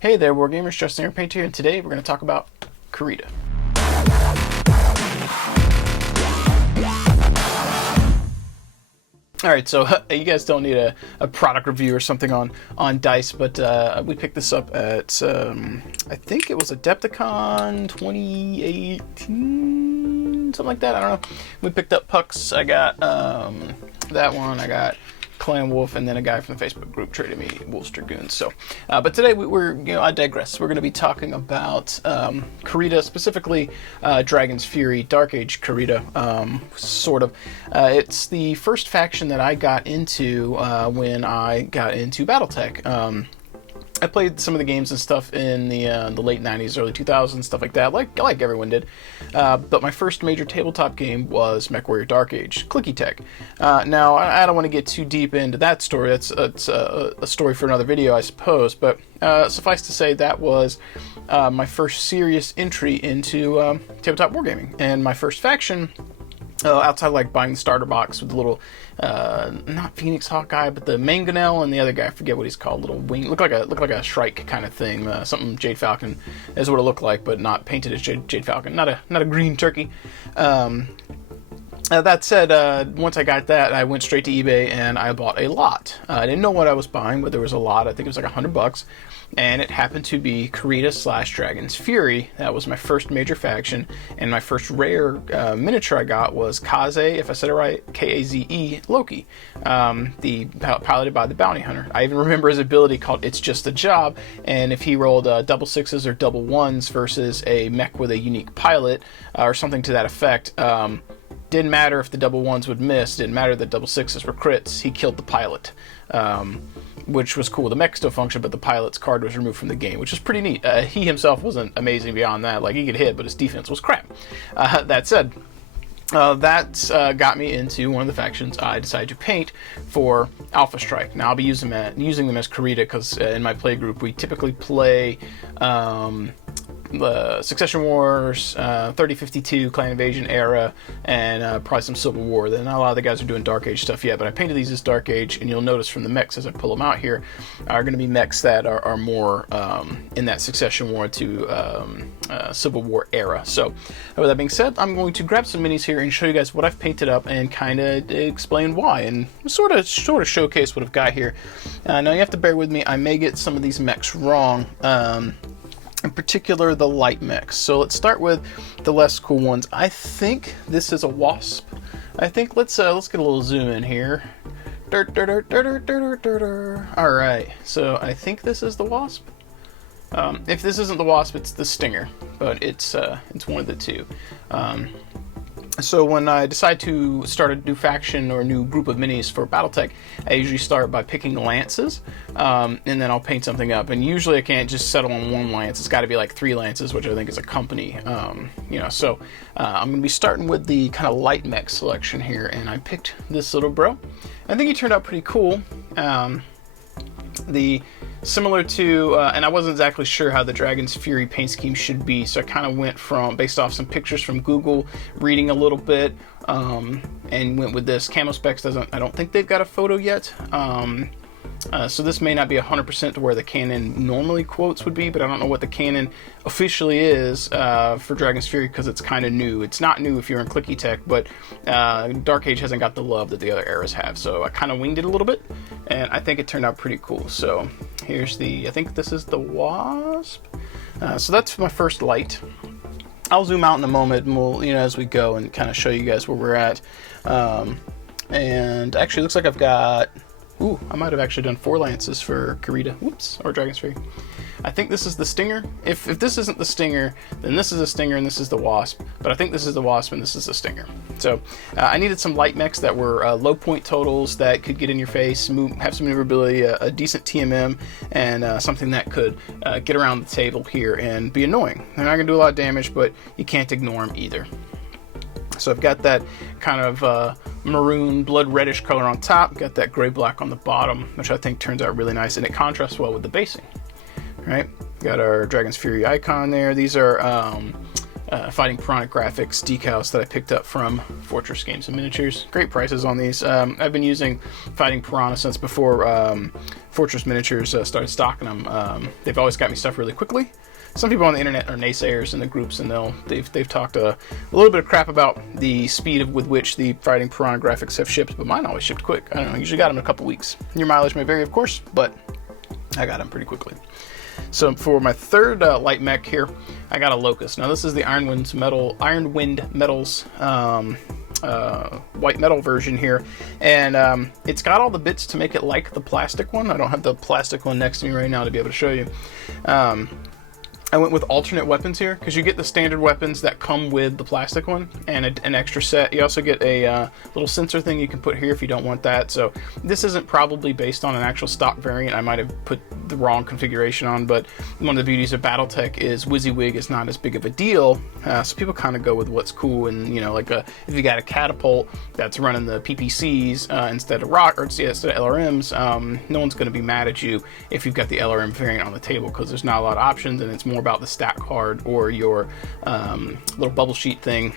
Hey there, Wargamers, Justin Airpaint here, and today we're going to talk about Kurita. Alright, so you guys don't need a product review or something on dice, but we picked this up at, I think it was Adepticon 2018, something like that, I don't know. We picked up pucks. I got that one, I got Clan Wolf, and then a guy from the Facebook group traded me Wolf's Dragoons. So, but today I digress. We're going to be talking about Kurita, specifically Dragon's Fury, Dark Age Kurita, sort of. It's the first faction that I got into when I got into Battletech. I played some of the games and stuff in the late 90s, early 2000s, stuff like that, like everyone did. But my first major tabletop game was MechWarrior Dark Age, Clicky Tech. Now, I don't want to get too deep into that story. That's a story for another video, I suppose. But suffice to say, that was my first serious entry into tabletop wargaming. And my first faction, outside like buying the starter box with the little, not Phoenix Hawkeye, but the Mangonel and the other guy, I forget what he's called, little wing, look like a Shrike kind of thing, something Jade Falcon is what it looked like, but not painted as Jade Falcon, not a green turkey. That said, once I got that, I went straight to eBay and I bought a lot. I didn't know what I was buying, but there was a lot. I think it was like $100, and it happened to be Kurita / Dragon's Fury. That was my first major faction, and my first rare miniature I got was Kaze, if I said it right, Kaze Loki, piloted by the Bounty Hunter. I even remember his ability called It's Just a Job, and if he rolled double sixes or double ones versus a mech with a unique pilot, or something to that effect, didn't matter if the double ones would miss, didn't matter that double sixes were crits, he killed the pilot, which was cool. The mech still functioned, but the pilot's card was removed from the game, which was pretty neat. He himself wasn't amazing beyond that, like he could hit, but his defense was crap. That said, that got me into one of the factions I decided to paint for Alpha Strike. Now I'll be using them as Kurita because in my play group we typically play Succession Wars, 3052, Clan Invasion era, and probably some Civil War. Then not a lot of the guys are doing Dark Age stuff yet, but I painted these as Dark Age, and you'll notice from the mechs as I pull them out here are going to be mechs that are more in that Succession War to Civil War era. So with that being said, I'm going to grab some minis here and show you guys what I've painted up and kind of explain why, and sort of showcase what I've got here. Now you have to bear with me, I may get some of these mechs wrong. In particular, the light mechs. So let's start with the less cool ones. I think this is a Wasp. I think let's get a little zoom in here. All right, so I think this is the Wasp. If this isn't the Wasp, it's the Stinger, but it's one of the two. So when I decide to start a new faction or a new group of minis for Battletech, I usually start by picking lances, and then I'll paint something up. And usually I can't just settle on one lance. It's got to be like 3 lances, which I think is a company. So I'm going to be starting with the kind of light mech selection here, and I picked this little bro. I think he turned out pretty cool. Similar to, and I wasn't exactly sure how the Dragon's Fury paint scheme should be, so I kind of went based off some pictures from Google, reading a little bit, and went with this. Camo Specs I don't think they've got a photo yet, so this may not be 100% to where the canon normally quotes would be, but I don't know what the canon officially is for Dragon's Fury because it's kind of new. It's not new if you're in Clicky Tech, but Dark Age hasn't got the love that the other eras have, so I kind of winged it a little bit, and I think it turned out pretty cool. So here's I think this is the Wasp. So that's my first light. I'll zoom out in a moment, and we'll, as we go, and kind of show you guys where we're at. And actually, it looks like I've got. Ooh, I might have actually done 4 lances for Kurita. Whoops, or Dragon's Fury. I think this is the Stinger. If this isn't the Stinger, then this is the Stinger and this is the Wasp. But I think this is the Wasp and this is the Stinger. So I needed some light mechs that were low point totals that could get in your face, have some maneuverability, a decent TMM, and something that could get around the table here and be annoying. They're not going to do a lot of damage, but you can't ignore them either. So I've got that kind of maroon, blood reddish color on top, got that gray black on the bottom, which I think turns out really nice, and it contrasts well with the basing. Right, got our Dragon's Fury icon there. These are Fighting Piranha Graphics decals that I picked up from Fortress Games and Miniatures. Great prices on these. I've been using Fighting Piranha since before Fortress Miniatures started stocking them. They've always got me stuff really quickly. Some people on the internet are naysayers in the groups, and they've talked a little bit of crap about the speed with which the Fighting Piranha Graphics have shipped, but mine always shipped quick. I don't know, I usually got them in a couple weeks. Your mileage may vary, of course, but I got them pretty quickly. So for my third light mech here, I got a Locust. Now this is the Iron Wind Metals white metal version here, and it's got all the bits to make it like the plastic one. I don't have the plastic one next to me right now to be able to show you. I went with alternate weapons here because you get the standard weapons that come with the plastic one and an extra set. You also get a little sensor thing you can put here if you don't want that. So this isn't probably based on an actual stock variant. I might have put the wrong configuration on, but one of the beauties of Battletech is WYSIWYG is not as big of a deal. So people kind of go with what's cool, and you know, like if you got a catapult that's running the PPCs instead of LRMs, no one's going to be mad at you if you've got the LRM variant on the table, because there's not a lot of options, and it's more about the stat card or your little bubble sheet thing.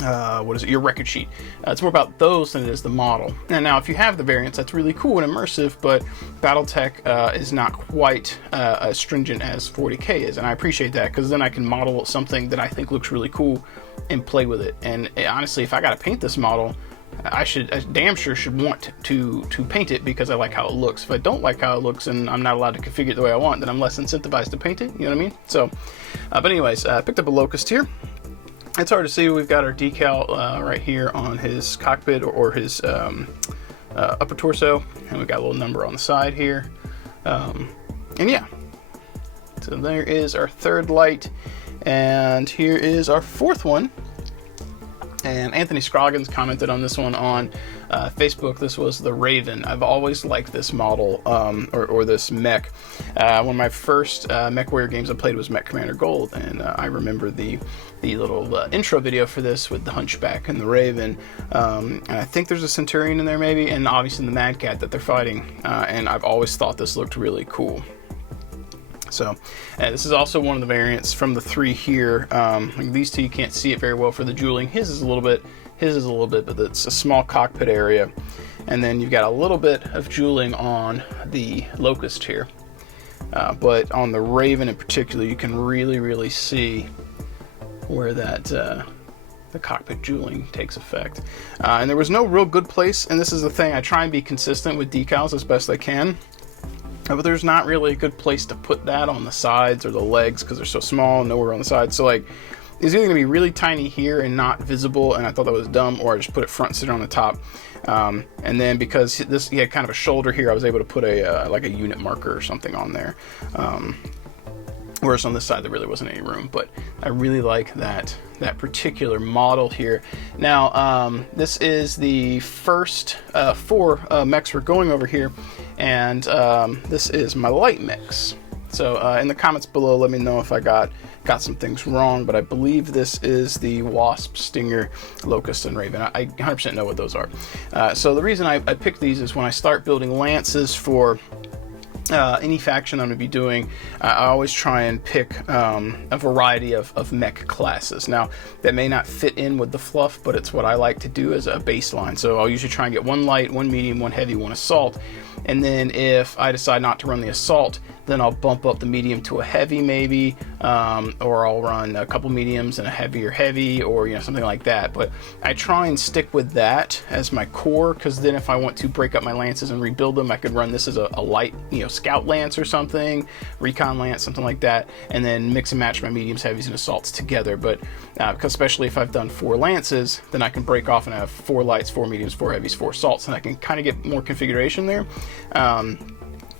What is it? Your record sheet. It's more about those than it is the model. And now, if you have the variants, that's really cool and immersive, but Battletech is not quite as stringent as 40K is, and I appreciate that, because then I can model something that I think looks really cool and play with it. And honestly, if I got to paint this model, I damn sure should want to paint it because I like how it looks. If I don't like how it looks and I'm not allowed to configure it the way I want, then I'm less incentivized to paint it. You know what I mean? So, but anyways, I picked up a Locust here. It's hard to see. We've got our decal right here on his cockpit or his upper torso, and we've got a little number on the side here. And yeah, so there is our third light, and here is our fourth one. And Anthony Scroggins commented on this one on Facebook. This was the Raven. I've always liked this model, or this mech. One of my first Mech Warrior games I played was Mech Commander Gold, and I remember the little intro video for this with the Hunchback and the Raven. And I think there's a Centurion in there maybe, and obviously the Mad Cat that they're fighting. And I've always thought this looked really cool. So this is also one of the variants from the three here. Like these two, you can't see it very well for the jeweling. His is a little bit, but it's a small cockpit area. And then you've got a little bit of jeweling on the Locust here. But on the Raven in particular, you can really see where that the cockpit jeweling takes effect. And there was no real good place, and this is the thing, I try and be consistent with decals as best I can. But there's not really a good place to put that on the sides or the legs because they're so small and nowhere on the sides. So like, it's either going to be really tiny here and not visible, and I thought that was dumb, or I just put it front and center on the top. And then because he had kind of a shoulder here, I was able to put like a unit marker or something on there. Whereas on this side there really wasn't any room, but I really like that particular model here. Now this is the first 4 mechs we're going over here, and this is my light mechs. So in the comments below, let me know if I got some things wrong, but I believe this is the Wasp, Stinger, Locust, and Raven. I 100% know what those are. So the reason I picked these is when I start building lances for any faction I'm going to be doing, I always try and pick a variety of mech classes. Now, that may not fit in with the fluff, but it's what I like to do as a baseline. So I'll usually try and get 1 light, 1 medium, 1 heavy, 1 assault. And then if I decide not to run the assault, then I'll bump up the medium to a heavy maybe, or I'll run a couple mediums and a heavy, or something like that. But I try and stick with that as my core, because then if I want to break up my lances and rebuild them, I could run this as a light, scout lance or something, recon lance, something like that, and then mix and match my mediums, heavies, and assaults together. But because especially if I've done 4 lances, then I can break off and have 4 lights, 4 mediums, 4 heavies, 4 assaults, and I can kind of get more configuration there.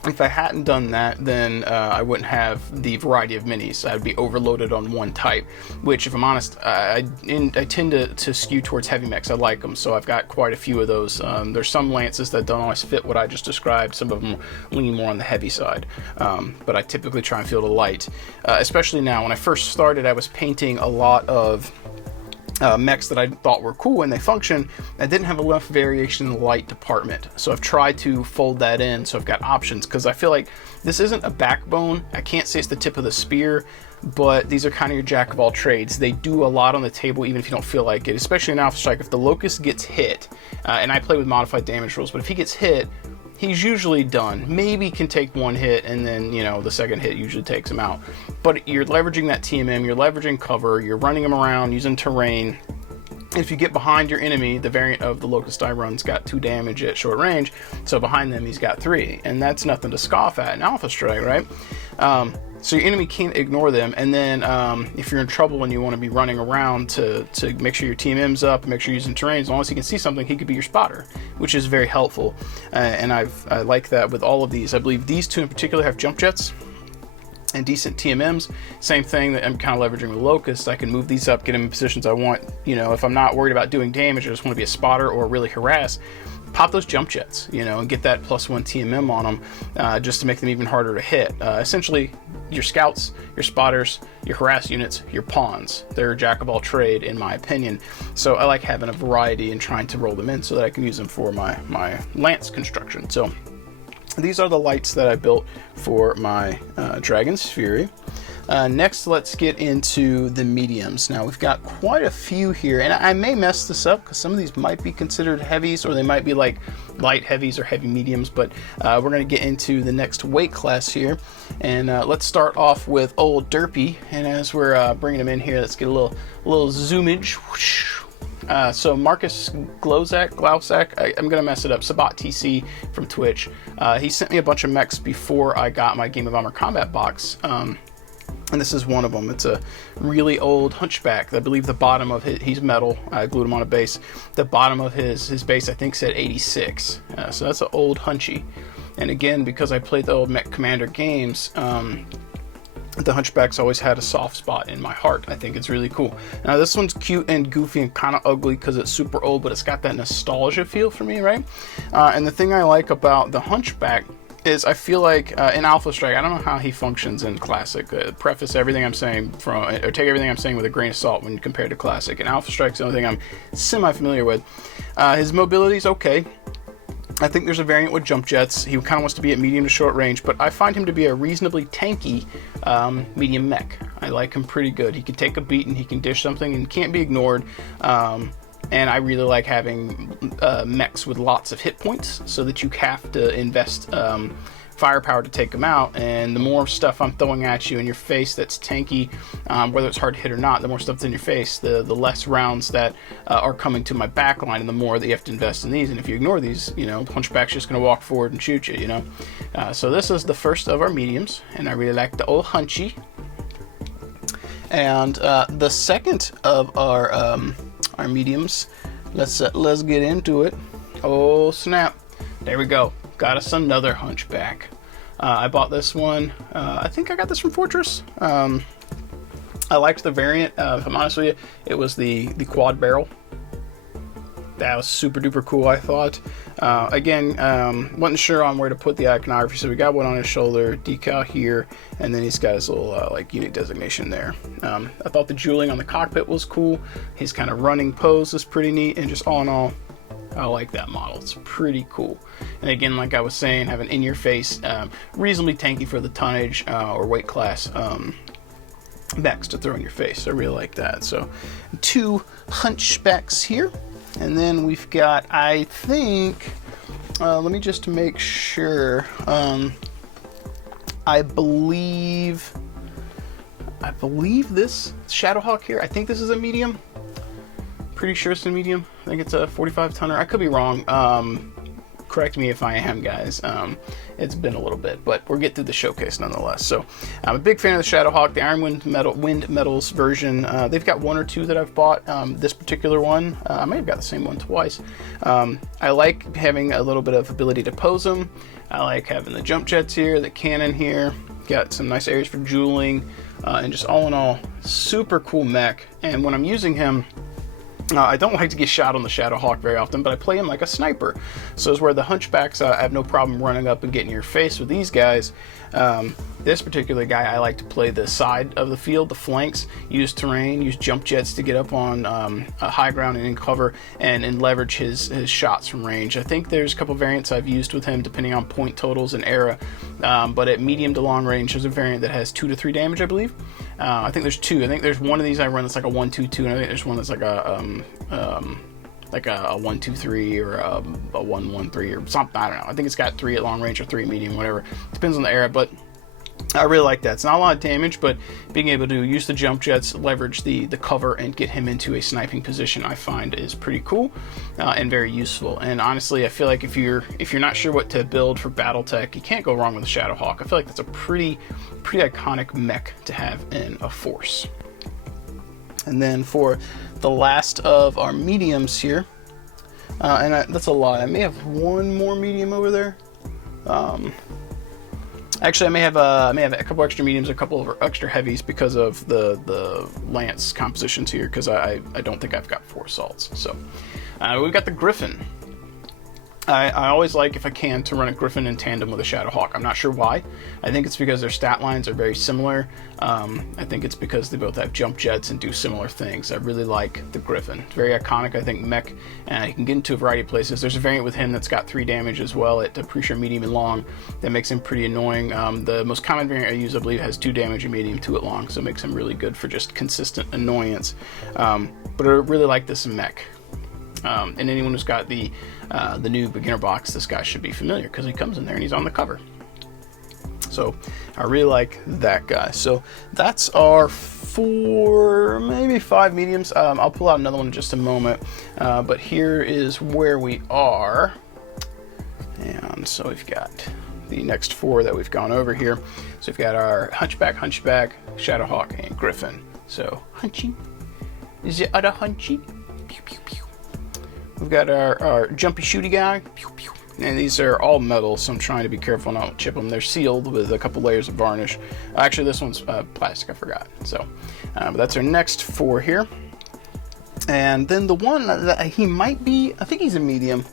If I hadn't done that, then I wouldn't have the variety of minis. I'd be overloaded on one type, which, if I'm honest, I tend to skew towards heavy mechs. I like them, so I've got quite a few of those. There's some lances that don't always fit what I just described. Some of them lean more on the heavy side, but I typically try and field a light. Especially now, when I first started, I was painting a lot of mechs that I thought were cool and they function. I didn't have enough variation in the light department, so I've tried to fold that in so I've got options, because I feel like this isn't a backbone. I can't say it's the tip of the spear, but these are kind of your jack of all trades. They do a lot on the table even if you don't feel like it, especially in Alpha Strike. If the Locust gets hit, and I play with modified damage rules, but if he gets hit, he's usually done. Maybe can take one hit, and then, you know, the second hit usually takes him out. But you're leveraging that TMM, you're leveraging cover, you're running him around using terrain. If you get behind your enemy, the variant of the Locust I run's got 2 damage at short range, so behind them he's got 3, and that's nothing to scoff at in Alpha Strike, right? So your enemy can't ignore them, and then if you're in trouble and you want to be running around to make sure your TMM's up, make sure you're using terrain, as long as he can see something, he could be your spotter, which is very helpful. And I like that with all of these. I believe these 2 in particular have jump jets and decent TMMs. Same thing that I'm kind of leveraging with Locust. I can move these up, get them in positions I want. You know, if I'm not worried about doing damage, I just want to be a spotter or really harass, pop those jump jets, you know, and get that +1 TMM on them, just to make them even harder to hit. Essentially, your scouts, your spotters, your harass units, your pawns. They're a jack of all trade, in my opinion. So I like having a variety and trying to roll them in so that I can use them for my lance construction. So these are the lights that I built for my Dragon's Fury. Next, let's get into the mediums. Now, we've got quite a few here, and I may mess this up because some of these might be considered heavies, or they might be like light heavies or heavy mediums, but we're going to get into the next weight class here. And let's start off with old Derpy, and as we're bringing him in here, let's get a little zoomage. So Marcus Glausak, I'm gonna mess it up, Sabat TC from Twitch. He sent me a bunch of mechs before I got my Game of Armor Combat box, and this is one of them. It's a really old Hunchback. I believe the bottom of he's metal. I glued him on a base. The bottom of his base, I think, said 86. So that's an old Hunchy. And again, because I played the old Mech Commander games, the Hunchback's always had a soft spot in my heart. I think it's really cool. Now this one's cute and goofy and kind of ugly because it's super old, but it's got that nostalgia feel for me, right? And the thing I like about the Hunchback is I feel like in Alpha Strike, I don't know how he functions in Classic. Preface everything I'm saying or take everything I'm saying with a grain of salt when compared to Classic. And Alpha Strike's the only thing I'm semi-familiar with. His mobility's okay. I think there's a variant with jump jets. He kind of wants to be at medium to short range, but I find him to be a reasonably tanky medium mech. I like him pretty good. He can take a beating, he can dish something, and can't be ignored. And I really like having mechs with lots of hit points so that you have to invest firepower to take them out. And the more stuff I'm throwing at you in your face that's tanky, whether it's hard to hit or not, the more stuff that's in your face, the less rounds that are coming to my backline, and the more that you have to invest in these. And if you ignore these, you know, Hunchback's just going to walk forward and shoot you, you know. So this is the first of our mediums, and I really like the old Hunchy. And the second of our mediums, let's get into it. Oh snap, there we go. Got us another Hunchback. I bought this one, I think I got this from Fortress. I liked the variant, if I'm honest with you. It was the quad barrel. That was super duper cool, I thought. Again, wasn't sure on where to put the iconography, so we got one on his shoulder, decal here, and then he's got his little like unit designation there. I thought the jeweling on the cockpit was cool. His kind of running pose is pretty neat, and just all in all, I like that model. It's pretty cool. And again, like I was saying, having in-your-face, reasonably tanky for the tonnage or weight class mechs to throw in your face. I really like that. So 2 Hunchbacks here. And then we've got, I think, let me just make sure. I believe this Shadowhawk here, I think this is a medium. Pretty sure it's a medium. I think it's a 45 tonner. I could be wrong. Correct me if I am, guys. It's been a little bit, but we'll get through the showcase nonetheless. So I'm a big fan of the Shadowhawk, the Iron Wind Metals version. They've got 1 or 2 that I've bought. This particular one, I may have got the same one twice. I like having a little bit of ability to pose them. I like having the jump jets here, the cannon here. Got some nice areas for jeweling, and just all in all, super cool mech. And when I'm using him, I don't like to get shot on the Shadowhawk very often, but I play him like a sniper. So it's where the Hunchbacks, I have no problem running up and getting in your face with these guys. This particular guy, I like to play the side of the field, the flanks, use terrain, use jump jets to get up on a high ground and in cover, and leverage his shots from range. I think there's a couple variants I've used with him depending on point totals and era, but at medium to long range, there's a variant that has 2 to 3 damage, I believe. I think there's 2. I think there's one of these I run that's like a 1-2-2, and I think there's one that's like a 1-2-3 or a 1-1-3 or something. I don't know. I think it's got 3 at long range or 3 at medium, whatever. Depends on the era, but I really like that. It's not a lot of damage, but being able to use the jump jets, leverage the cover, and get him into a sniping position, I find is pretty cool and very useful. And honestly, I feel like if you're not sure what to build for Battletech, you can't go wrong with a Shadowhawk. I feel like that's a pretty iconic mech to have in a force. And then for the last of our mediums here, that's a lot. I may have one more medium over there. Actually, I may have a couple extra mediums, a couple of extra heavies because of the lance compositions here, because I don't think I've got 4 assaults. So we've got the Griffin. I always like, if I can, to run a Griffin in tandem with a Shadowhawk. I'm not sure why. I think it's because their stat lines are very similar. I think it's because they both have jump jets and do similar things. I really like the Griffin. It's very iconic, I think, mech. You can get into a variety of places. There's a variant with him that's got 3 damage as well at pretty sure medium and long. That makes him pretty annoying. The most common variant I use, I believe, has 2 damage at medium, 2 at long, so it makes him really good for just consistent annoyance. But I really like this mech. And anyone who's got the new beginner box, this guy should be familiar because he comes in there and he's on the cover. So I really like that guy. So that's our 4, maybe 5 mediums. I'll pull out another one in just a moment. But here is where we are. And so we've got the next 4 that we've gone over here. So we've got our Hunchback, Shadowhawk, and Griffin. So Hunchy is the other Hunchy. Pew, pew, pew. We've got our jumpy shooty guy, pew, pew. And these are all metal, so I'm trying to be careful not to chip them. They're sealed with a couple layers of varnish. Actually, this one's plastic, I forgot. So, but that's our next 4 here. And then the one that he might be, I think he's a medium.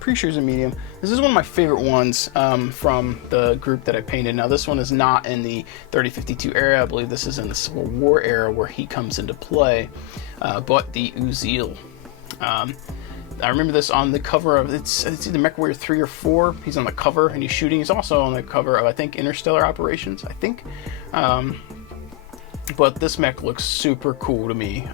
Pretty sure he's a medium. This is one of my favorite ones from the group that I painted. Now, this one is not in the 3052 era. I believe this is in the Civil War era where he comes into play, but the Uzil. I remember this on the cover of, it's either MechWarrior 3 or 4. He's on the cover and he's shooting. He's also on the cover of, I think, Interstellar Operations, I think. But this mech looks super cool to me.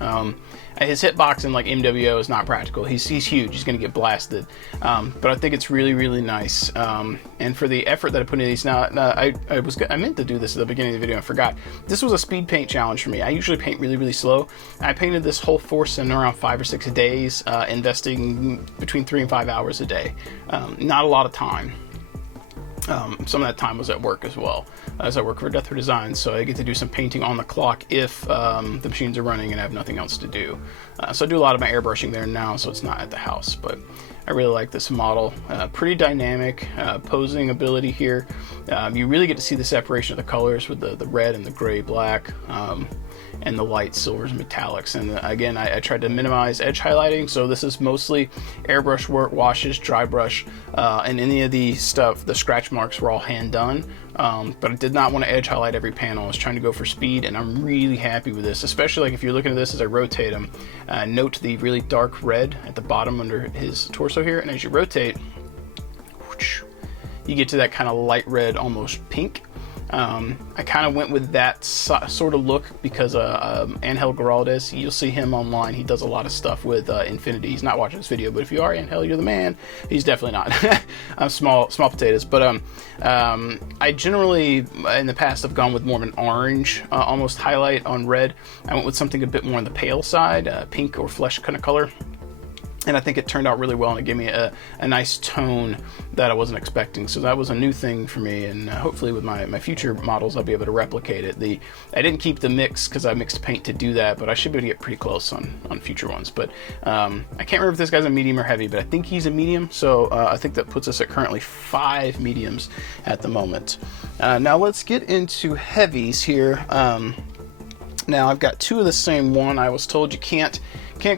His hitbox in like MWO is not practical. He's huge. He's going to get blasted. But I think it's really nice. And for the effort that I put into these, now I meant to do this at the beginning of the video. I forgot. This was a speed paint challenge for me. I usually paint really slow. I painted this whole force in around 5 or 6 days, investing between 3 and 5 hours a day. Not a lot of time. Some of that time was at work as well, as I work for Death for Design, so I get to do some painting on the clock if the machines are running and I have nothing else to do. So I do a lot of my airbrushing there now, so it's not at the house, but I really like this model. Pretty dynamic posing ability here. You really get to see the separation of the colors with the red and the gray black. And the light silvers and metallics. And again, I tried to minimize edge highlighting, so this is mostly airbrush work, washes, dry brush, and any of the stuff, the scratch marks were all hand done. But I did not want to edge highlight every panel. I was trying to go for speed, and I'm really happy with this, especially like if you're looking at this as I rotate him. Note the really dark red at the bottom under his torso here, and as you rotate, you get to that kind of light red, almost pink. I kind of went with that sort of look because Angel Geraldes, you'll see him online. He does a lot of stuff with Infinity. He's not watching this video, but if you are Angel, you're the man. He's definitely not. I'm small potatoes. But I generally, in the past, have gone with more of an orange, almost highlight on red. I went with something a bit more on the pale side, pink or flesh kind of color. And I think it turned out really well, and it gave me a nice tone that I wasn't expecting. So that was a new thing for me, and hopefully with my future models, I'll be able to replicate it. I didn't keep the mix because I mixed paint to do that, but I should be able to get pretty close on future ones. But I can't remember if this guy's a medium or heavy, but I think he's a medium. So I think that puts us at currently 5 mediums at the moment. Now let's get into heavies here. Now I've got 2 of the same one. I was told you can't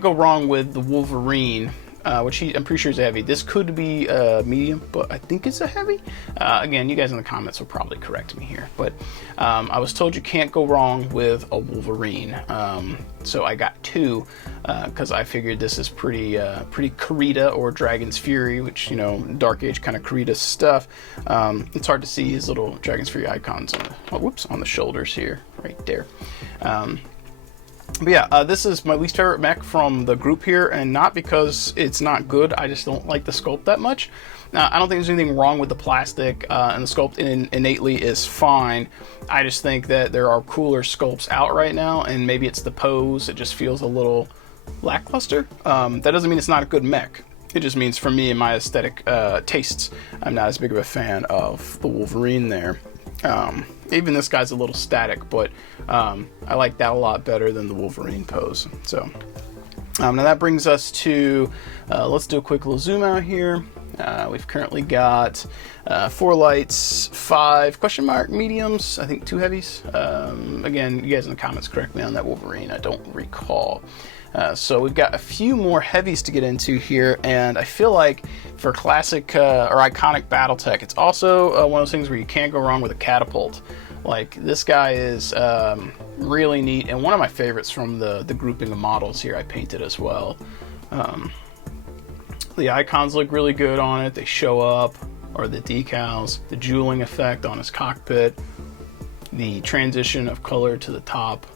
go wrong with the Wolverine which I'm pretty sure is a heavy. This could be medium, but I think it's a heavy. Again, you guys in the comments will probably correct me here, but I was told you can't go wrong with a Wolverine. So I got two because I figured this is pretty Kurita or Dragon's Fury, which, you know, Dark Age kind of Kurita stuff. It's hard to see his little Dragon's Fury icons on the shoulders here, right there. But yeah, this is my least favorite mech from the group here, and not because it's not good, I just don't like the sculpt that much. Now, I don't think there's anything wrong with the plastic, and the sculpt innately is fine. I just think that there are cooler sculpts out right now, and maybe it's the pose, it just feels a little lackluster. That doesn't mean it's not a good mech. It just means for me and my aesthetic tastes, I'm not as big of a fan of the Wolverine there. Even this guy's a little static, but I like that a lot better than the Wolverine pose. So now that brings us to, let's do a quick little zoom out here. We've currently got 4 lights, 5 question mark mediums, I think 2 heavies. Again, you guys in the comments correct me on that Wolverine, I don't recall. So we've got a few more heavies to get into here, and I feel like for classic or iconic Battletech, it's also one of those things where you can't go wrong with a catapult. Like, this guy is really neat, and one of my favorites from the grouping of models here I painted as well. The icons look really good on it, they show up, or the decals, the jeweling effect on his cockpit, the transition of color to the top.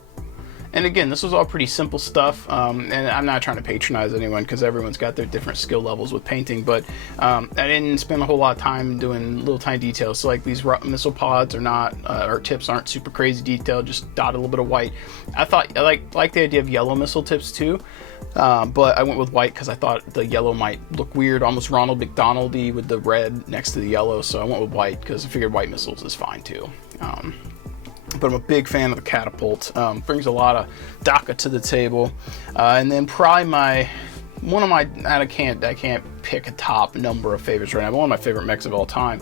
And again, this was all pretty simple stuff, and I'm not trying to patronize anyone because everyone's got their different skill levels with painting, but I didn't spend a whole lot of time doing little tiny details. So like these missile pods are not, or tips aren't super crazy detailed, just dotted a little bit of white. I like the idea of yellow missile tips too, but I went with white because I thought the yellow might look weird, almost Ronald McDonald-y with the red next to the yellow, so I went with white because I figured white missiles is fine too. But I'm a big fan of the catapult. Brings a lot of DACA to the table, and then probably I can't pick a top number of favorites right now. But one of my favorite mechs of all time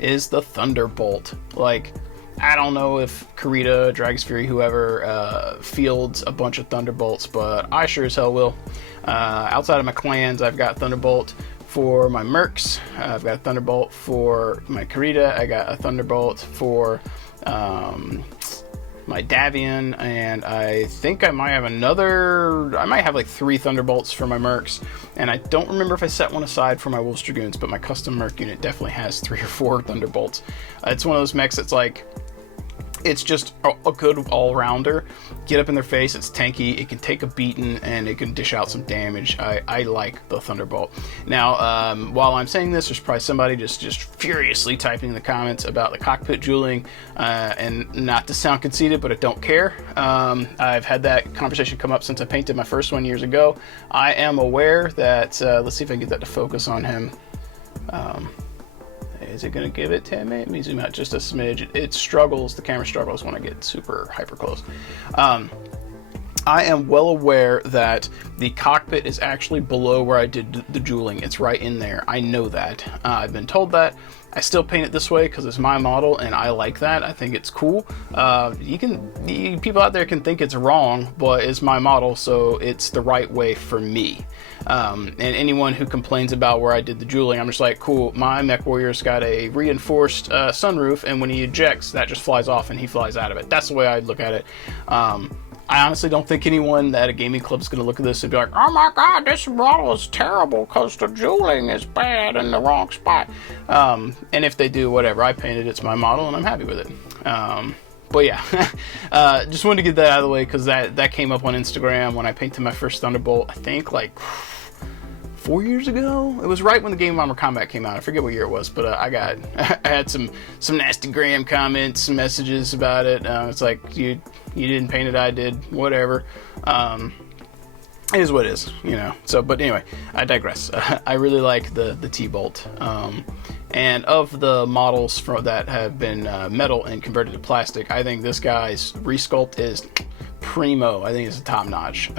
is the Thunderbolt. Like, I don't know if Kurita, Dragon's Fury, whoever fields a bunch of Thunderbolts, but I sure as hell will. Outside of my clans, I've got Thunderbolt for my Mercs. I've got a Thunderbolt for my Kurita. I got a Thunderbolt for my Davian, and I think I might have like 3 Thunderbolts for my Mercs, and I don't remember if I set one aside for my Wolves Dragoons, but my custom Merc unit definitely has 3 or 4 Thunderbolts. It's one of those mechs that's like, it's just a good all-rounder. Get up in their face, it's tanky, it can take a beating, and it can dish out some damage. I like the Thunderbolt. Now, while I'm saying this, there's probably somebody just furiously typing in the comments about the cockpit jeweling, and not to sound conceited, but I don't care. I've had that conversation come up since I painted my first one years ago. I am aware that, let's see if I can get that to focus on him. Is it going to give it to me? Let me zoom out just a smidge. It struggles, the camera struggles when I get super hyper close. I am well aware that the cockpit is actually below where I did the jeweling. It's right in there. I know that. I've been told that. I still paint it this way because it's my model and I like that. I think it's cool. People out there can think it's wrong, but it's my model, so it's the right way for me. And anyone who complains about where I did the jeweling, I'm just like, cool, my mech warrior's got a reinforced sunroof, and when he ejects, that just flies off and he flies out of it. That's the way I look at it. I honestly don't think anyone at a gaming club is going to look at this and be like, oh my god, this model is terrible because the jeweling is bad in the wrong spot. And if they do, whatever, I painted, it's my model and I'm happy with it. But yeah, just wanted to get that out of the way because that came up on Instagram when I painted my first Thunderbolt, I think like 4 years ago. It was right when the Game of Armor Combat came out. I forget what year it was, but I had some nasty Graham comments, some messages about it. It's like, you didn't paint it, I did, whatever. It is what it is, you know. So, but anyway, I digress. I really like the T-Bolt. And of the models that have been metal and converted to plastic, I think this guy's resculpt is primo. I think it's top notch.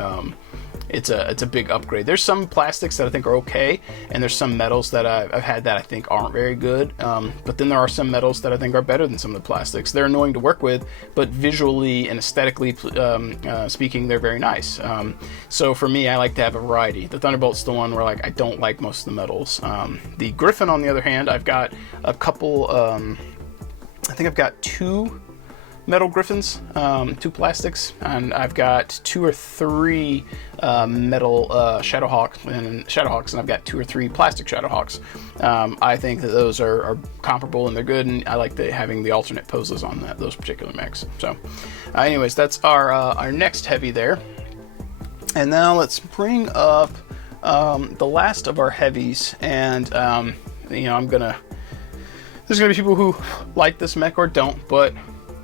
it's a big upgrade. There's some plastics that I think are okay, and there's some metals that I've had that I think aren't very good. But then there are some metals that I think are better than some of the plastics. They're annoying to work with, but visually and aesthetically speaking, they're very nice. So for me, I like to have a variety. The Thunderbolt's the one where like I don't like most of the metals. The Griffin, on the other hand, I've got a couple. I think I've got 2 metal Griffins, 2 plastics, and I've got 2 or 3 metal Shadowhawks, and I've got 2 or 3 plastic Shadowhawks. I think that those are comparable and they're good, and I like having the alternate poses on those particular mechs. So, anyways, that's our next heavy there. And now let's bring up the last of our heavies, and there's gonna be people who like this mech or don't, but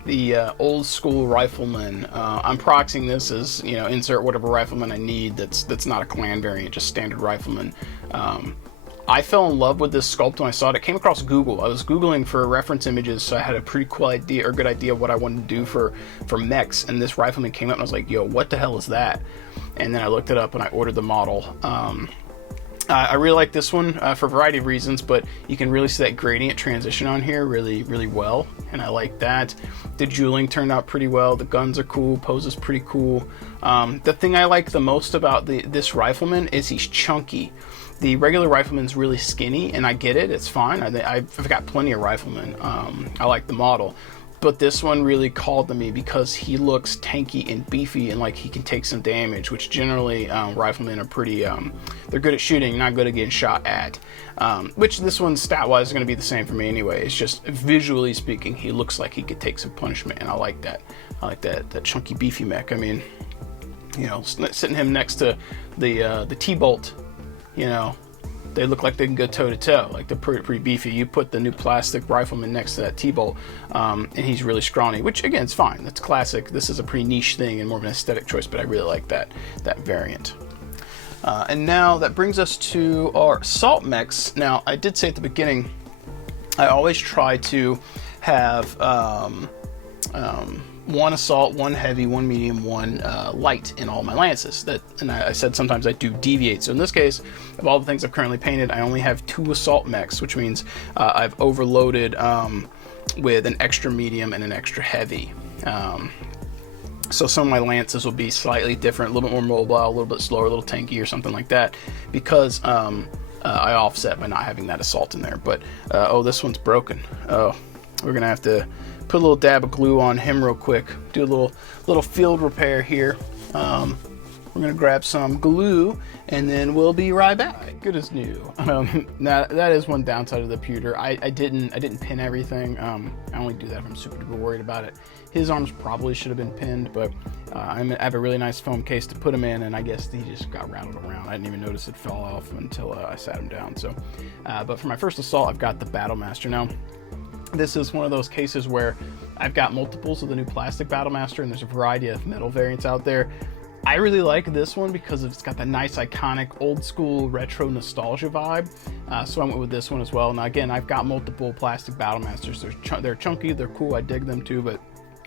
the old school rifleman. I'm proxying this as, insert whatever rifleman I need that's not a clan variant, just standard rifleman. I fell in love with this sculpt when I saw it. It came across Google. I was Googling for reference images, so I had a pretty cool idea, or good idea, of what I wanted to do for mechs, and this rifleman came up and I was like, yo, what the hell is that? And then I looked it up and I ordered the model. I really like this one for a variety of reasons, but you can really see that gradient transition on here really, really well, and I like that. The jeweling turned out pretty well. The guns are cool. Pose is pretty cool. The thing I like the most about this rifleman is he's chunky. The regular rifleman's really skinny, and I get it. It's fine. I've got plenty of riflemen. I like the model. But this one really called to me because he looks tanky and beefy, and like he can take some damage, which generally riflemen are pretty, they're good at shooting, not good at getting shot at. Which this one stat-wise is going to be the same for me anyway. It's just visually speaking, he looks like he could take some punishment, and I like that. I like that chunky beefy mech. I mean, sitting him next to the T-Bolt, they look like they can go toe-to-toe. Like, they're pretty beefy. You put the new plastic rifleman next to that T-Bolt, and he's really scrawny, which, again, is fine. That's classic. This is a pretty niche thing and more of an aesthetic choice, but I really like that variant. And now that brings us to our assault mechs. Now, I did say at the beginning, I always try to have one assault, one heavy, one medium, one light in all my lances. And I said sometimes I do deviate. So in this case, of all the things I've currently painted, I only have 2 assault mechs, which means I've overloaded with an extra medium and an extra heavy. So some of my lances will be slightly different, a little bit more mobile, a little bit slower, a little tanky or something like that, because I offset by not having that assault in there. But, oh, this one's broken. Oh, we're going to have to put a little dab of glue on him real quick. Do a little field repair here. We're gonna grab some glue and then we'll be right back. Good as new. Now that is one downside of the pewter. I didn't pin everything. I only do that if I'm super duper worried about it. His arms probably should have been pinned, but I have a really nice foam case to put him in, and I guess he just got rattled around. I didn't even notice it fell off until I sat him down. So, but for my first assault, I've got the Battlemaster. Now, this is one of those cases where I've got multiples of the new plastic Battlemaster, and there's a variety of metal variants out there. I really like this one because it's got that nice, iconic, old-school, retro nostalgia vibe. So I went with this one as well. Now, again, I've got multiple plastic Battlemasters. They're chunky, they're cool, I dig them too, but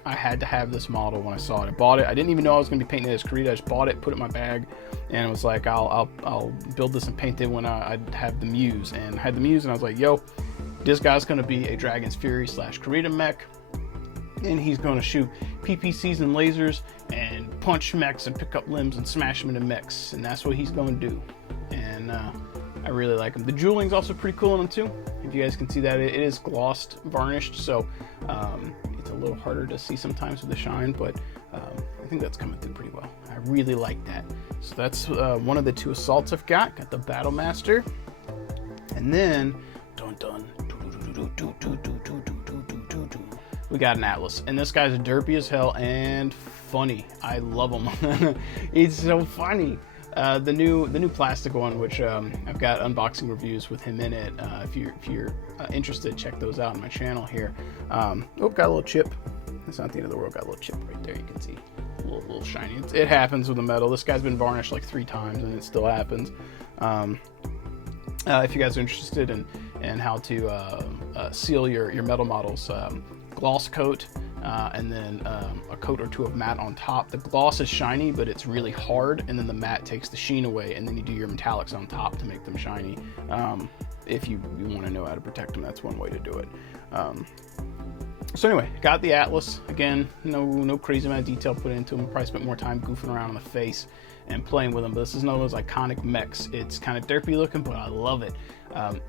I had to have this model when I saw it. I bought it. I didn't even know I was going to be painting it as Karita. I just bought it, put it in my bag, and it was like, I'll build this and paint it when I have the Muse. And I had the Muse, and I was like, yo, this guy's going to be a Dragon's Fury / Karita mech, and he's going to shoot PPCs and lasers and punch mechs and pick up limbs and smash them into mechs, and that's what he's going to do. And I really like him. The jeweling's also pretty cool on him too. If you guys can see that, it is glossed, varnished, so it's a little harder to see sometimes with the shine, but I think that's coming through pretty well. I really like that. So that's one of the 2 assaults I've got. Got the Battlemaster, and then we got an Atlas, and this guy's derpy as hell and funny. I love him. It's so funny. The new plastic one, which I've got unboxing reviews with him in it. If you're interested, check those out on my channel here. Oh, got a little chip. It's not the end of the world. Got a little chip right there. You can see a little shiny. It happens with the metal. This guy's been varnished like 3 times, and it still happens. If you guys are interested in how to seal your metal models, gloss coat and then a coat or two of matte on top. The gloss is shiny, but it's really hard, and then the matte takes the sheen away, and then you do your metallics on top to make them shiny. If you want to know how to protect them, that's one way to do it. So anyway, got the Atlas. Again, no crazy amount of detail put into them. Probably spent more time goofing around on the face and playing with them, but this is one of those iconic mechs. It's kind of derpy looking, but I love it.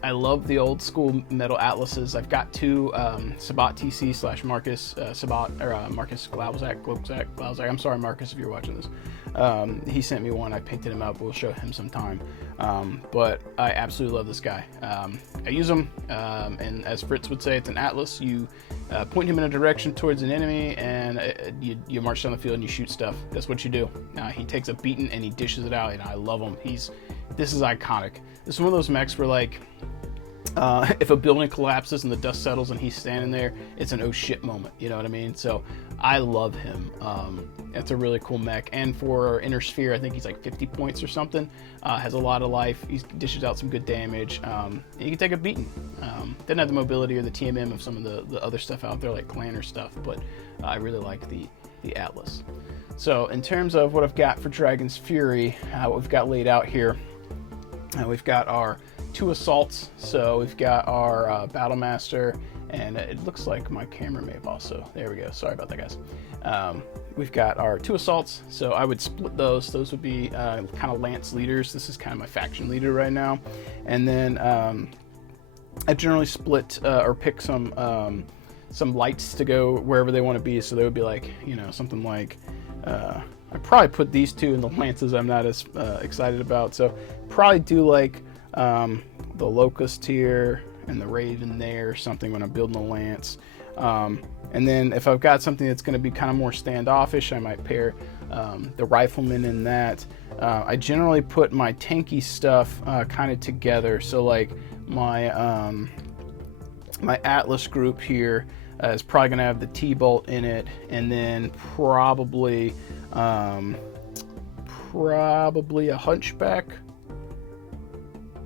I love the old school metal Atlases. I've got two Sabat TC / Marcus Sabat, or Marcus Glauzak. I'm sorry, Marcus, if you're watching this. He sent me one. I painted him up. We'll show him sometime. But I absolutely love this guy. I use him, and as Fritz would say, it's an Atlas. You point him in a direction towards an enemy, and you march down the field and you shoot stuff. That's what you do. He takes a beating and he dishes it out, and I love him. This is iconic. This is one of those mechs where, like, if a building collapses and the dust settles and he's standing there, it's an oh shit moment. You know what I mean? So I love him. It's a really cool mech. And for Inner Sphere, I think he's like 50 points or something. Has a lot of life. He dishes out some good damage. And he can take a beating. Didn't have the mobility or the TMM of some of the other stuff out there, like Clanner stuff, but I really like the Atlas. So in terms of what I've got for Dragon's Fury, what we've got laid out here, we've got our 2 assaults. So we've got our Battlemaster, and it looks like my camera may have also. There we go. Sorry about that, guys. We've got our 2 assaults. So I would split those. Those would be kind of lance leaders. This is kind of my faction leader right now. And then I generally split or pick some lights to go wherever they want to be. So they would be like, something like. I probably put these 2 in the lances I'm not as excited about. So probably do like the Locust here and the Raven there or something when I'm building a lance. And then if I've got something that's going to be kind of more standoffish, I might pair the Rifleman in that. I generally put my tanky stuff kind of together. So like my Atlas group here is probably going to have the T-bolt in it, and then probably a Hunchback.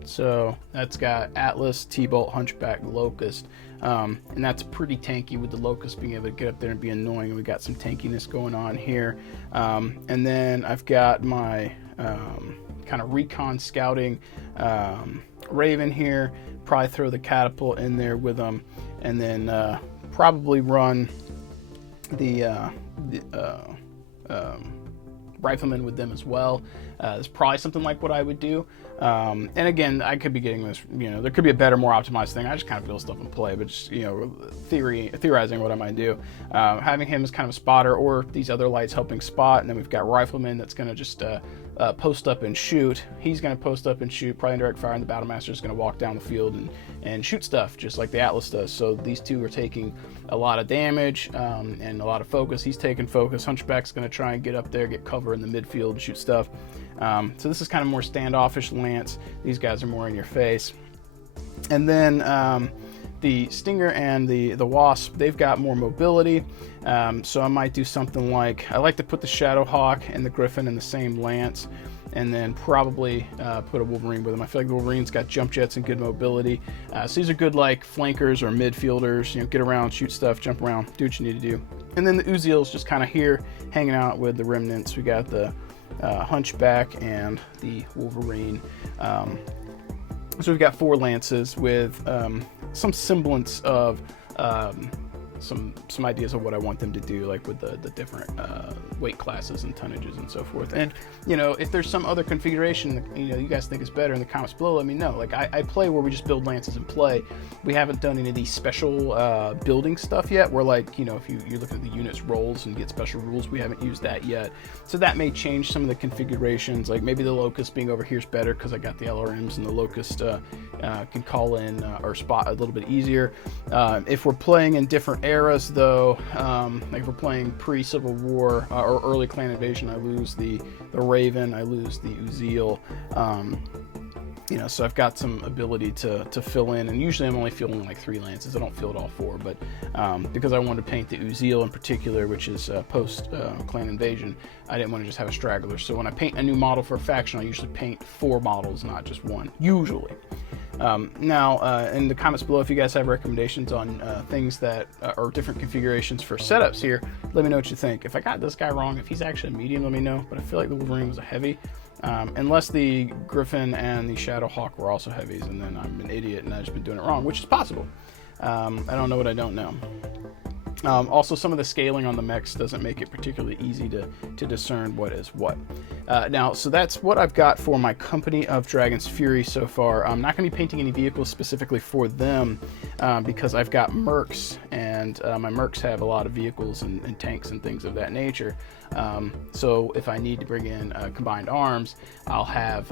So that's got Atlas, T-bolt, Hunchback, Locust, and that's pretty tanky with the Locust being able to get up there and be annoying. We got some tankiness going on here, and then I've got my kind of recon scouting Raven here. Probably throw the Catapult in there with them, and then probably run the Rifleman with them as well. It's probably something like what I would do. And again, I could be getting this, there could be a better, more optimized thing. I just kind of feel stuff in play, but just, theorizing what I might do. Having him as kind of a spotter, or these other lights helping spot. And then we've got Rifleman that's going to just post up and shoot. He's going to post up and shoot, probably in direct fire, and the Battlemaster is going to walk down the field and shoot stuff, just like the Atlas does. So these 2 are taking a lot of damage and a lot of focus. He's taking focus. Hunchback's going to try and get up there, get cover in the midfield, and shoot stuff. So this is kind of more standoffish lance. These guys are more in your face. And then the Stinger and the Wasp, they've got more mobility. So I might do something like, I like to put the Shadowhawk and the Griffin in the same lance, and then probably put a Wolverine with them. I feel like the Wolverine's got jump jets and good mobility. So these are good like flankers or midfielders, get around, shoot stuff, jump around, do what you need to do. And then the Uziel's just kind of here hanging out with the remnants. We got the Hunchback and the Wolverine. So we've got 4 lances with some semblance of some ideas of what I want them to do, like with the different weight classes and tonnages and so forth. And if there's some other configuration that you guys think is better in the comments below, let me know. Like I play where we just build lances and play. We haven't done any of these special building stuff yet, where like if you look at the units roles and get special rules, we haven't used that yet. So that may change some of the configurations. Like maybe the Locust being over here is better because I got the LRMs, and the Locust can call in or spot a little bit easier. If we're playing in different eras though, like if we're playing pre-Civil War or early Clan Invasion, I lose the Raven, I lose the Uziel. So I've got some ability to fill in, and usually I'm only filling like 3 lances. I don't fill it all 4, but because I wanted to paint the Uziel in particular, which is post Clan Invasion, I didn't want to just have a straggler. So when I paint a new model for a faction, I usually paint 4 models, not just 1, usually. Now, in the comments below, if you guys have recommendations on things that or different configurations for setups here, let me know what you think. If I got this guy wrong, if he's actually a medium, let me know. But I feel like the Wolverine was a heavy. Unless the Griffin and the Shadowhawk were also heavies, and then I'm an idiot and I've just been doing it wrong, which is possible. I don't know what I don't know. Also, some of the scaling on the mechs doesn't make it particularly easy to discern what is what. Now, so that's what I've got for my Company of Dragon's Fury so far. I'm not going to be painting any vehicles specifically for them because I've got mercs, and my mercs have a lot of vehicles and tanks and things of that nature. So if I need to bring in combined arms, I'll have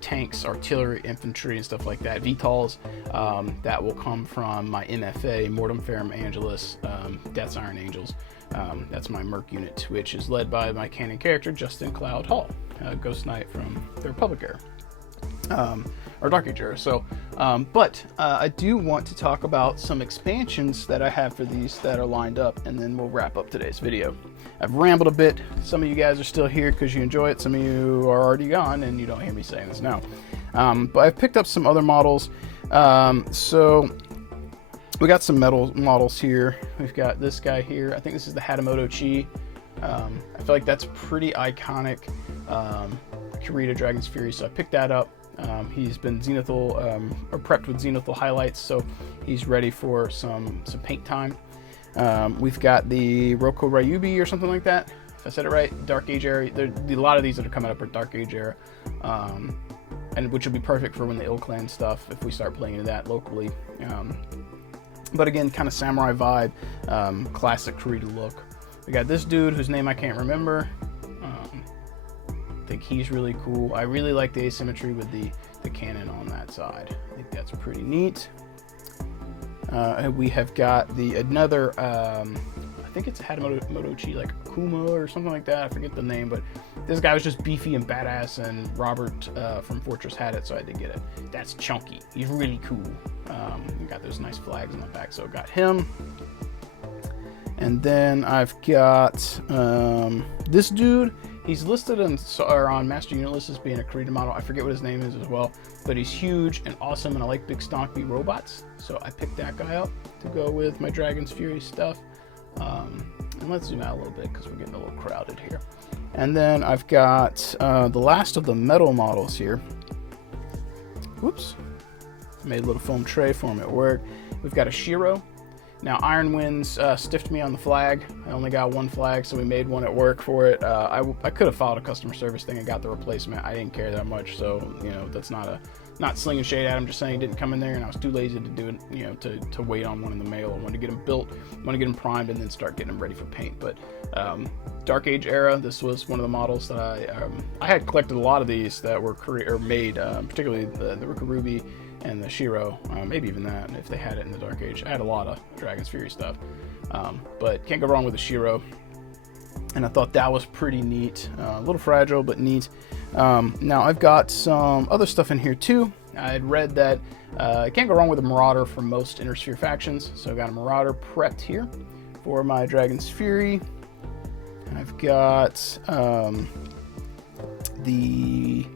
tanks, artillery, infantry, and stuff like that, VTOLs, that will come from my MFA, Mortem Ferrum Angelus, Death's Iron Angels. That's my Merc unit, which is led by my canon character, Justin Cloud Hall, Ghost Knight from the Republic era, or Dark Age era. So, but I do want to talk about some expansions that I have for these that are lined up, and then we'll wrap up today's video. I've rambled a bit. Some of you guys are still here because you enjoy it. Some of you are already gone and you don't hear me saying this now. But I've picked up some other models. So we got some metal models here. We've got this guy here. I think this is the Hatamoto Chi. I feel like that's pretty iconic. Kurita Dragon's Fury. So I picked that up. He's been Zenithal, or prepped with Zenithal highlights, so he's ready for some paint time. We've got the Roko Ryubi or something like that, if I said it right. Dark Age era. A lot of these that are coming up are Dark Age era, and which will be perfect for when the Ill Clan stuff, if we start playing into that locally. But again, kind of samurai vibe, classic Kurita look. We got this dude whose name I can't remember. I think he's really cool. I really like the asymmetry with the cannon on that side. I think that's pretty neat. And we have got another, I think it's Hatamoto Chi, like Kuma or something like that. I forget the name, but this guy was just beefy and badass, and Robert from Fortress had it, so I had to get it. That's chunky. He's really cool. We got those nice flags on the back, so got him. And then I've got this dude. He's listed on Master Unit List as being a Kurita model. I forget what his name is as well, but he's huge and awesome, and I like big stompy robots, so I picked that guy up to go with my Dragon's Fury stuff. And let's zoom out a little bit because we're getting a little crowded here. And then I've got the last of the metal models here. Whoops. I made a little foam tray for him at work. We've got a Shiro. Now, Iron Winds stiffed me on the flag. I only got one flag, so we made one at work for it. I could have filed a customer service thing and got the replacement. I didn't care that much, so, you know, that's not slinging shade at him, just saying he didn't come in there, and I was too lazy to do it, you know, to wait on one in the mail. I wanted to get him built, I want to get him primed, and then start getting him ready for paint. But Dark Age era, this was one of the models that I had collected a lot of these that were made, particularly the Rika Ruby and the Shiro, maybe even that, if they had it in the Dark Age. I had a lot of Dragon's Fury stuff, but can't go wrong with the Shiro, and I thought that was pretty neat. A little fragile, but neat. Now, I've got some other stuff in here, too. I had read that can't go wrong with a Marauder for most Inner Sphere factions, so I've got a Marauder prepped here for my Dragon's Fury. I've got the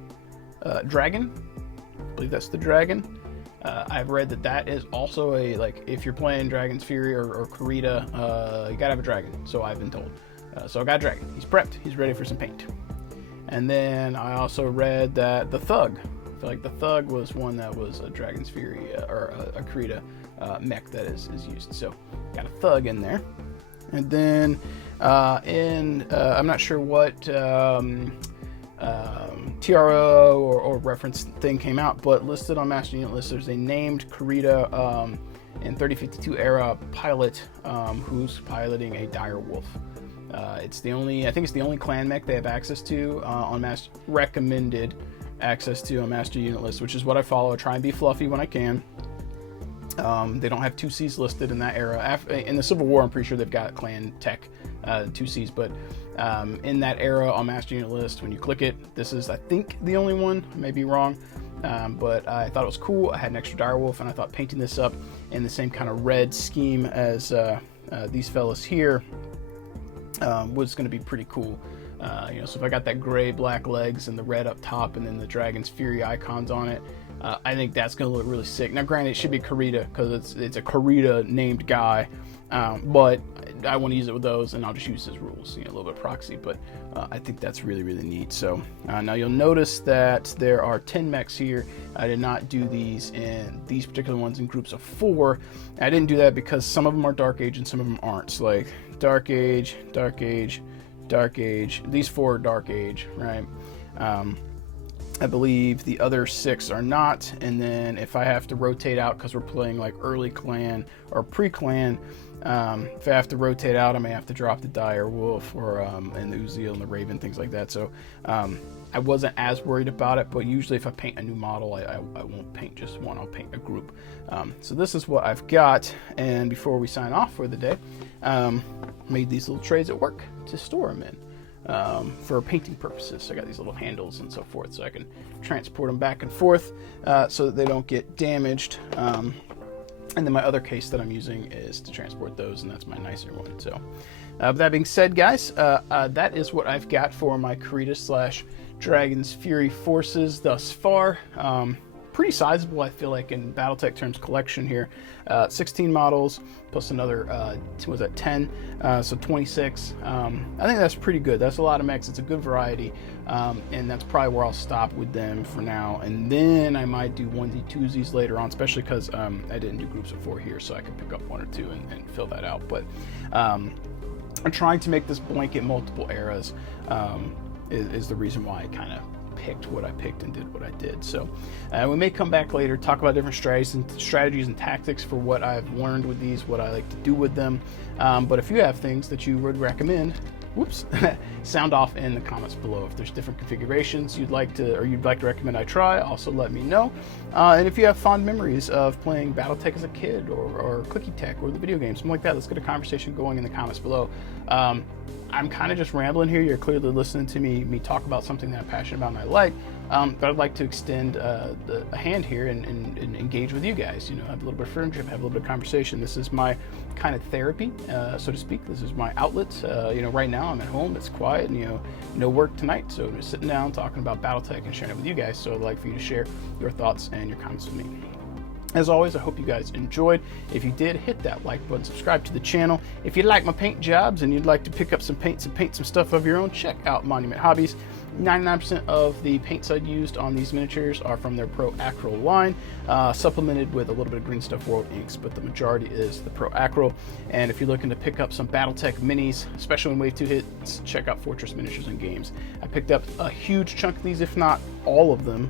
Dragon. I believe that's the Dragon. I've read that is also if you're playing Dragon's Fury or Kurita, you gotta have a Dragon, so I've been told. So I got a Dragon. He's prepped. He's ready for some paint. And then I also read that the Thug. I feel like the Thug was one that was a Dragon's Fury or a Kurita mech that is used. So got a Thug in there. And then I'm not sure what TRO or reference thing came out, but listed on Master Unit List, there's a named Kurita in 3052 era pilot who's piloting a dire wolf. I think it's the only clan mech they have access to on recommended access to on Master Unit List, which is what I follow. I try and be fluffy when I can. They don't have 2Cs listed in that era. In the Civil War, I'm pretty sure they've got clan tech 2Cs, but in that era on Master Unit List, when you click it, this is, I think, the only one. I may be wrong, but I thought it was cool. I had an extra direwolf, and I thought painting this up in the same kind of red scheme as these fellas here was going to be pretty cool. So if I got that gray black legs and the red up top and then the Dragon's Fury icons on it, I think that's going to look really sick. Now, granted, it should be Karita because it's a Karita named guy, but I want to use it with those, and I'll just use his rules, a little bit of proxy. But I think that's really, really neat. So now you'll notice that there are 10 mechs here. I did not do these particular ones in groups of 4. I didn't do that because some of them are Dark Age and some of them aren't. So like Dark Age, Dark Age, Dark Age. These 4 are Dark Age, right? I believe the other 6 are not, and then if I have to rotate out because we're playing like early clan or pre-clan, if I have to rotate out, I may have to drop the Dire Wolf or and the Uziel and the Raven, things like that. So I wasn't as worried about it, but usually if I paint a new model, I won't paint just one, I'll paint a group. So this is what I've got, and before we sign off for the day, made these little trays at work to store them in. For painting purposes. So I got these little handles and so forth, so I can transport them back and forth so that they don't get damaged. And then my other case that I'm using is to transport those, and that's my nicer one. So with that being said, guys, that is what I've got for my Karita / Dragon's Fury forces thus far. Pretty sizable, I feel like, in Battletech terms collection here. 16 models plus another 10, so 26. I think that's pretty good. That's a lot of mechs. It's a good variety, and that's probably where I'll stop with them for now, and then I might do onesie twosies later on, especially because I didn't do groups of 4 here, so I could pick up 1 or 2 and fill that out. But I'm trying to make this blanket multiple eras is the reason why I kind of picked what I picked and did what I did. So we may come back later, talk about different strategies and tactics for what I've learned with these, what I like to do with them. But if you have things that you would recommend, sound off in the comments below. If there's different configurations you'd like to recommend I try, also let me know. And if you have fond memories of playing Battletech as a kid, or Clicky Tech, or the video game, something like that, let's get a conversation going in the comments below. I'm kind of just rambling here. You're clearly listening to me talk about something that I'm passionate about and I like, but I'd like to extend a hand here and engage with you guys. Have a little bit of friendship, have a little bit of conversation. This is my kind of therapy, so to speak. This is my outlet. Right now I'm at home, it's quiet, and no work tonight, so I'm just sitting down talking about Battletech and sharing it with you guys. So I'd like for you to share your thoughts and your comments with me. As always, I hope you guys enjoyed. If you did, hit that like button, subscribe to the channel. If you like my paint jobs and you'd like to pick up some paints and paint some stuff of your own, check out Monument Hobbies. 99% of the paints I used on these miniatures are from their Pro Acryl line, supplemented with a little bit of Green Stuff World inks, but the majority is the Pro Acryl. And if you're looking to pick up some Battletech minis, especially when Wave 2 hits, check out Fortress Miniatures and Games. I picked up a huge chunk of these, if not all of them,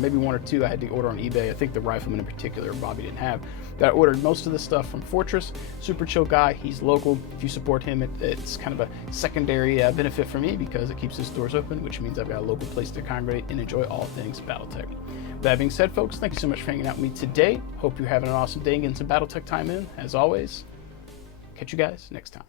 maybe 1 or 2 I had to order on eBay. I think the Rifleman in particular, Bobby didn't have. But I ordered most of the stuff from Fortress. Super chill guy, he's local. If you support him, it's kind of a secondary benefit for me because it keeps his doors open, which means I've got a local place to congregate and enjoy all things Battletech. With that being said, folks, thank you so much for hanging out with me today. Hope you're having an awesome day and getting some Battletech time in. As always, catch you guys next time.